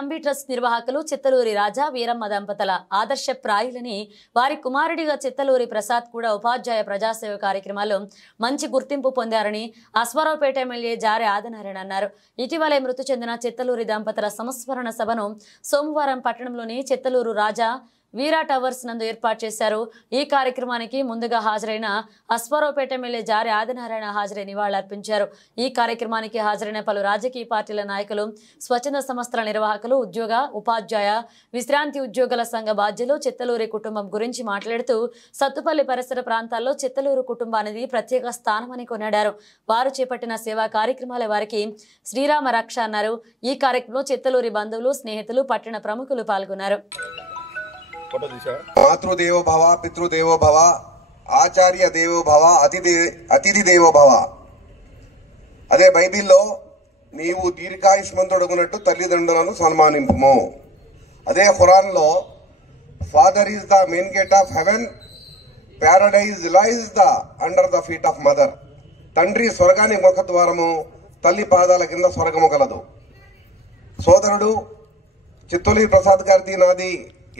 తంబి trust నిర్వాహకులు చిత్తలూరి రాజా వీరమ్మ దంపతుల ఆదర్శప్రాయులని వారి కుమారుడిగా చిత్తలూరి ప్రసాద్ కూడా ఉపాధ్యాయ ప్రజాసేవ కార్యక్రమాల్లో మంచి గుర్తింపు పొందారని అశ్వారావుపేట ఎమ్మెల్యే జారె ఆదినారాయణ అన్నారు. ఇటీవలే మృతి చెందిన చిత్తలూరి దంపతుల సంస్మరణ సభను సోమవారం పట్టణంలోని చిత్తలూరు రాజా వీరా టవర్స్ నందు ఏర్పాటు చేశారు. ఈ కార్యక్రమానికి ముందుగా హాజరైన అశ్వారావుపేట ఎమ్మెల్యే జారె ఆదినారాయణ హాజరై నివాళులర్పించారు. ఈ కార్యక్రమానికి హాజరైన పలు రాజకీయ పార్టీల నాయకులు, స్వచ్ఛంద సంస్థల నిర్వాహకులు, ఉద్యోగ, ఉపాధ్యాయ, విశ్రాంతి ఉద్యోగుల సంఘ బాధ్యులు చిత్తలూరి కుటుంబం గురించి మాట్లాడుతూ సత్తుపల్లి పరిసర ప్రాంతాల్లో చిత్తలూరు కుటుంబానికి ప్రత్యేక స్థానమని కొనియాడారు. వారు చేపట్టిన సేవా కార్యక్రమాల వారికి శ్రీరామ రక్ష అన్నారు. ఈ కార్యక్రమంలో చిత్తలూరి బంధువులు, స్నేహితులు, పట్టణ ప్రముఖులు పాల్గొన్నారు. మాతృదేవో భవ, పితృదేవో భవ, ఆచార్య దేవో భవ, అతిథి దేవో భవ. అదే బైబిల్లో నీవు దీర్ఘాయుష్మంతుడగునట్టు తల్లిదండ్రులను సన్మానింపుము. అదే ఖురాన్లో father is the main gate of haven, Paradise లైజ్ the under the feet of mother. తండ్రి స్వర్గానికి ముఖద్వారము, తల్లి పాదాల కింద స్వర్గము కలదు. సోదరుడు చిత్తలూరి ప్రసాద్ గారిది నాది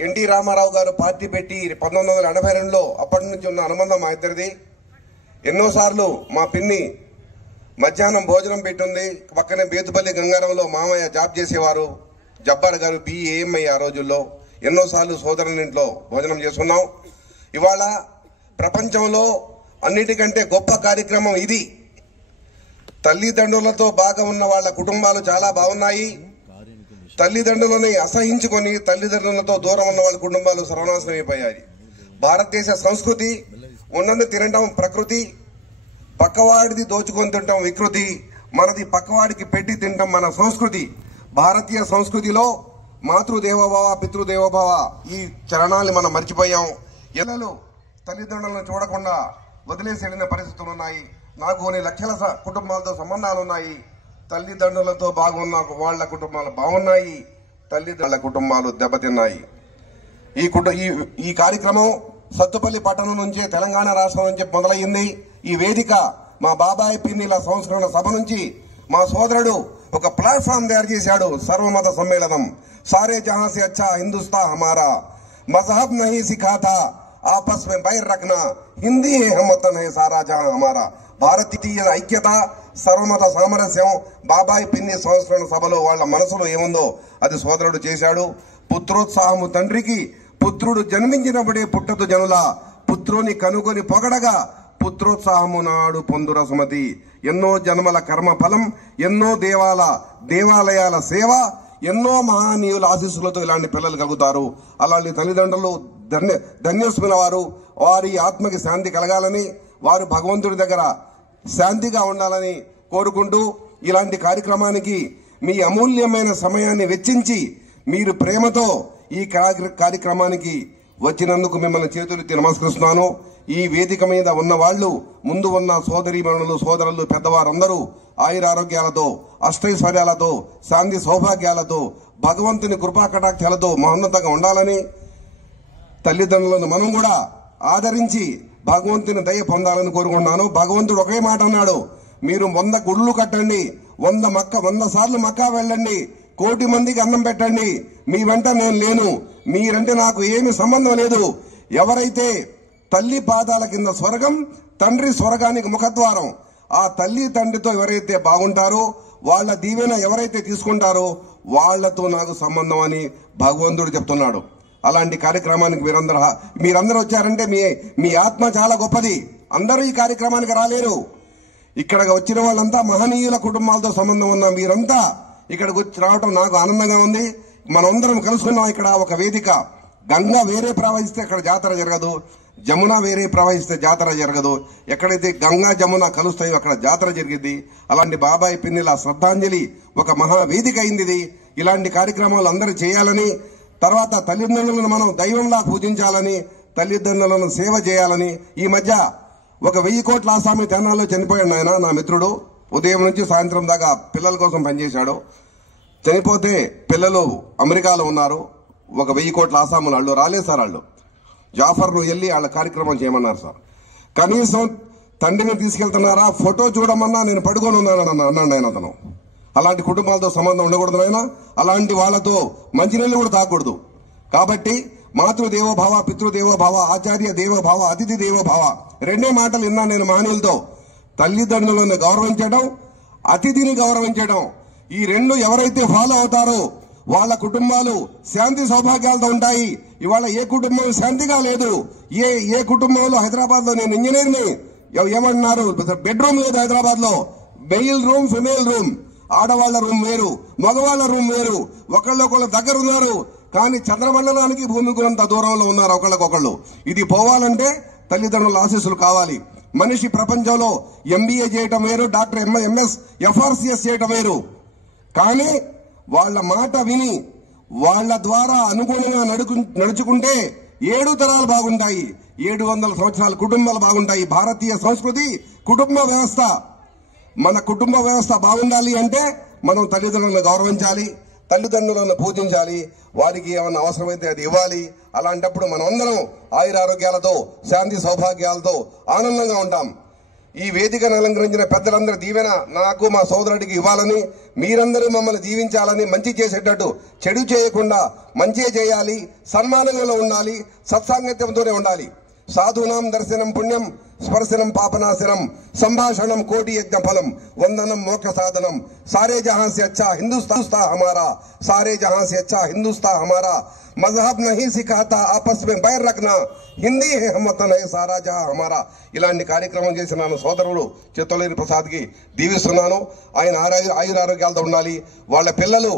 ఎన్టీ రామారావు గారు పార్టీ పెట్టి 1982లో అప్పటి నుంచి ఉన్న అనుబంధం మా ఇద్దరిది. ఎన్నోసార్లు మా పిన్ని మధ్యాహ్నం భోజనం పెట్టుంది. పక్కనే బేతుపల్లి గంగారంలో మామయ్య జాబ్ చేసేవారు, జబ్బార్ గారు BAMI ఆ రోజుల్లో. ఎన్నోసార్లు సోదరుని ఇంట్లో భోజనం చేస్తున్నాం. ఇవాళ ప్రపంచంలో అన్నిటికంటే గొప్ప కార్యక్రమం ఇది. తల్లిదండ్రులతో బాగా ఉన్న వాళ్ళ కుటుంబాలు చాలా బాగున్నాయి. తల్లిదండ్రులని అసహించుకొని తల్లిదండ్రులతో దూరం ఉన్న వాళ్ళ కుటుంబాలు సర్వనాశనం అయిపోయాయి. భారతదేశ సంస్కృతి ఉన్నది తినడం ప్రకృతి, పక్కవాడిది దోచుకొని తినడం వికృతి, మనది పక్కవాడికి పెట్టి తినడం మన సంస్కృతి. భారతీయ సంస్కృతిలో మాతృదేవోభవ, పితృదేవోభవ ఈ చరణాలు మనం మర్చిపోయాం. పిల్లలు తల్లిదండ్రులను చూడకుండా వదిలేసి వెళ్ళిన పరిస్థితులు ఉన్నాయి. నాకు కొన్ని లక్షల కుటుంబాలతో సంబంధాలు ఉన్నాయి. తల్లిదండ్రులతో బాగున్న వాళ్ళ కుటుంబాలు బాగున్నాయి, తల్లిదండ్రుల కుటుంబాలు దెబ్బతిన్నాయి. ఈ కార్యక్రమం సత్తుపల్లి పట్టణం నుంచే, తెలంగాణ రాష్ట్రం నుంచి మొదలయ్యింది. ఈ వేదిక మా బాబాయ్ పిన్నిల సంస్కరణ సభ నుంచి మా సోదరుడు ఒక ప్లాట్ఫామ్ తయారు చేశాడు. సర్వమత సమ్మేళనం. సారే జహాं से अच्छा हिंदुस्तान हमारा, मजहब नहीं सिखाता आपस में बैर रखना, हिंदी है हम वतन है सारा जहां हमारा. భారతీయ ఐక్యత, సర్వమత సామరస్యం బాబాయ్ పిన్ని సంస్కరణ సభలో వాళ్ళ మనసులో ఏముందో అది సోదరుడు చేశాడు. పుత్రోత్సాహము తండ్రికి, పుత్రుడు జన్మించినప్పుడే పుట్టదు జనుల, పుత్రుని కనుగొని పొగడగా పుత్రోత్సాహము నాడు పొందుర సుమతి. ఎన్నో జన్మల కర్మ ఫలం, ఎన్నో దేవాలయాల సేవ, ఎన్నో మహానీయుల ఆశీస్సులతో ఇలాంటి పిల్లలు కలుగుతారు. అలాంటి తల్లిదండ్రులు ధన్యస్మిన వారు. వారి ఆత్మకి శాంతి కలగాలని, వారు భగవంతుడి దగ్గర శాంతిగా ఉండాలని కోరుకుంటూ ఇలాంటి కార్యక్రమానికి మీ అమూల్యమైన సమయాన్ని వెచ్చించి మీరు ప్రేమతో ఈ కార్యక్రమానికి వచ్చినందుకు మిమ్మల్ని చేతులెత్తి నమస్కరిస్తున్నాను. ఈ వేదిక మీద ఉన్న వాళ్ళు, ముందు ఉన్న సోదరీమణులు, సోదరులు, పెద్దవారందరూ ఆయురారోగ్యాలతో, అష్టైశ్వర్యాలతో, శాంతి సౌభాగ్యాలతో, భగవంతుని కృపా కటాక్షాలతో మహోన్నతంగా ఉండాలని, తల్లిదండ్రులను మనం కూడా ఆదరించి భగవంతుని దయ పొందాలని కోరుకుంటున్నాను. భగవంతుడు ఒకే మాట అన్నాడు, మీరు 100 గుళ్ళు కట్టండి, 100 సార్లు మక్కా వెళ్ళండి, 1 కోటి మందికి అన్నం పెట్టండి, మీ వెంట నేను లేను, మీరంటే నాకు ఏమి సంబంధం లేదు. ఎవరైతే తల్లి పాదాల కింద స్వర్గం, తండ్రి స్వర్గానికి ముఖద్వారం, ఆ తల్లి తండ్రితో ఎవరైతే బాగుంటారో, వాళ్ళ దీవెన ఎవరైతే తీసుకుంటారో వాళ్లతో నాకు సంబంధం అని భగవంతుడు చెప్తున్నాడు. అలాంటి కార్యక్రమానికి మీరందరూ వచ్చారంటే మీ ఆత్మ చాలా గొప్పది. అందరూ ఈ కార్యక్రమానికి రాలేరు. ఇక్కడ వచ్చిన వాళ్ళంతా మహనీయుల కుటుంబాలతో సంబంధం ఉన్న మీరంతా ఇక్కడికి వచ్చి రావటం నాకు ఆనందంగా ఉంది. మనందరం కలుసుకున్నాం. ఇక్కడ ఒక వేదిక. గంగా వేరే ప్రవహిస్తే అక్కడ జాతర జరగదు, జమున వేరే ప్రవహిస్తే జాతర జరగదు. ఎక్కడైతే గంగా జమున కలుస్తాయో అక్కడ జాతర జరిగింది. అలాంటి బాబాయ్ పిన్నిల శ్రద్ధాంజలి ఒక మహావేదిక అయింది. ఇలాంటి కార్యక్రమాలు అందరూ చేయాలని, తర్వాత తల్లిదండ్రులను మనం దైవంలా పూజించాలని, తల్లిదండ్రులను సేవ చేయాలని. ఈ మధ్య ఒక 1000 కోట్ల ఆసామి తెనాల్లో చనిపోయాడు ఆయన, నా మిత్రుడు. ఉదయం నుంచి సాయంత్రం దాకా పిల్లల కోసం పనిచేశాడు. చనిపోతే పిల్లలు అమెరికాలో ఉన్నారు. ఒక 1000 కోట్ల ఆసాములు వాళ్ళు రాలేదు సార్. వాళ్ళు జాఫర్ను వెళ్ళి వాళ్ళ కార్యక్రమం చేయమన్నారు సార్. కనీసం తండ్రిని తీసుకెళ్తున్నారా, ఫోటో చూడమన్నా నేను పడుకొని ఉన్నాను అన్నాడు ఆయన. అతను అలాంటి కుటుంబాలతో సంబంధం ఉండకూడదు నాయన. అలాంటి వాళ్ళతో మంచినీళ్ళు కూడా తాగకూడదు. కాబట్టి మాతృదేవోభావ, పితృదేవోభావ, ఆచార్య దేవోభావ, అతిథి దేవోభావ రెండే మాటలు విన్నాను నేను మహనీయులతో. తల్లిదండ్రులను గౌరవించడం, అతిథిని గౌరవించడం, ఈ రెండు ఎవరైతే ఫాలో అవుతారో వాళ్ళ కుటుంబాలు శాంతి సౌభాగ్యాలతో ఉంటాయి. ఇవాళ ఏ కుటుంబం శాంతిగా లేదు. ఏ కుటుంబంలో హైదరాబాద్ లో నేను ఇంజనీర్ని ఏమన్నారు, బెడ్రూమ్ లేదు హైదరాబాద్ లో. మెయిల్ రూమ్, ఫిమేల్ రూమ్, ఆడవాళ్ల రూమ్ వేరు, మగవాళ్ల రూమ్ వేరు. ఒకళ్ళొకళ్ళు దగ్గర ఉన్నారు కానీ చంద్రమండలానికి భూమికున్నంత దూరంలో ఉన్నారు ఒకళ్ళకొకళ్ళు. ఇది పోవాలంటే తల్లిదండ్రుల ఆశీస్సులు కావాలి. మనిషి ప్రపంచంలో ఎంబీఏ చేయటం వేరు, డాక్టర్ ఎంఎస్ ఎఫ్ఆర్సిఎస్ చేయటం వేరు. కానీ వాళ్ళ మాట విని వాళ్ళ ద్వారా అనుగుణంగా నడుచుకుంటే 7 తరాలు బాగుంటాయి, 700 సంవత్సరాల కుటుంబాలు బాగుంటాయి. భారతీయ సంస్కృతి కుటుంబ వ్యవస్థ. మన కుటుంబ వ్యవస్థ బాగుండాలి అంటే మనం తల్లిదండ్రులను గౌరవించాలి, తల్లిదండ్రులను పూజించాలి, వారికి ఏమన్నా అవసరమైతే అది ఇవ్వాలి. అలాంటప్పుడు మనం అందరం ఆయురారోగ్యాలతో, శాంతి సౌభాగ్యాలతో ఆనందంగా ఉంటాం. ఈ వేదికను అలంకరించిన పెద్దలందరి దీవెన నాకు, మా సోదరుడికి ఇవ్వాలని, మీరందరూ మమ్మల్ని దీవించాలని, మంచి చేసేటట్టు చెడు చేయకుండా మంచి చేయాలి, సన్మానంలో ఉండాలి, సత్సాంగత్యంతోనే ఉండాలి. సాధూనాం దర్శనం పుణ్యం, స్పర్శనం పాపనాశనం, సంభాషణం కోటి యజ్ఞ ఫలం, వందనం మోక్ష సాధనం. सारे जहां से अच्छा हिंदुस्तान हमारा, सारे जहां से अच्छा हिंदुस्तान हमारा. मजहब नहीं सिखाता आपस में बैर रखना, हिंदी है हम वतन है सारा जहां हमारा. ఇలాంటి కార్యక్రమం చేసిన సోదరుడు చిత్తలూరి ప్రసాద్ కి దీవిస్తున్నాను. ఆయన ఆయురారోగ్యాలతో ఉండాలి, వాళ్ళ పిల్లలు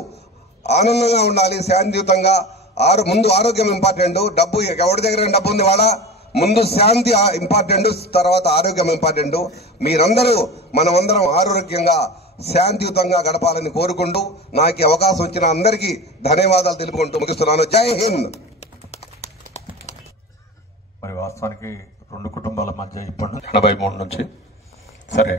ఆనందంగా ఉండాలి, శాంతియుతంగా. ముందు ఆరోగ్యం ఇంపార్టెంట్. డబ్బు ఎవరి దగ్గర డబ్బు ఉంది వాళ్ళ ముందు శాంతి ఇంపార్టెంట్, తర్వాత ఆరోగ్యం ఇంపార్టెంట్. మీరందరూ మనమందరం ఆరోగ్యంగా శాంతియుతంగా గడపాలని కోరుకుంటూ నాకు అవకాశం ఇచ్చిన అందరికీ ధన్యవాదాలు తెలుపుకుంటూ ముగిస్తున్నాను. జై హింద్. మరి వాస్తవానికి 2 కుటుంబాల మధ్య ఇప్పటి 83 నుంచి సరే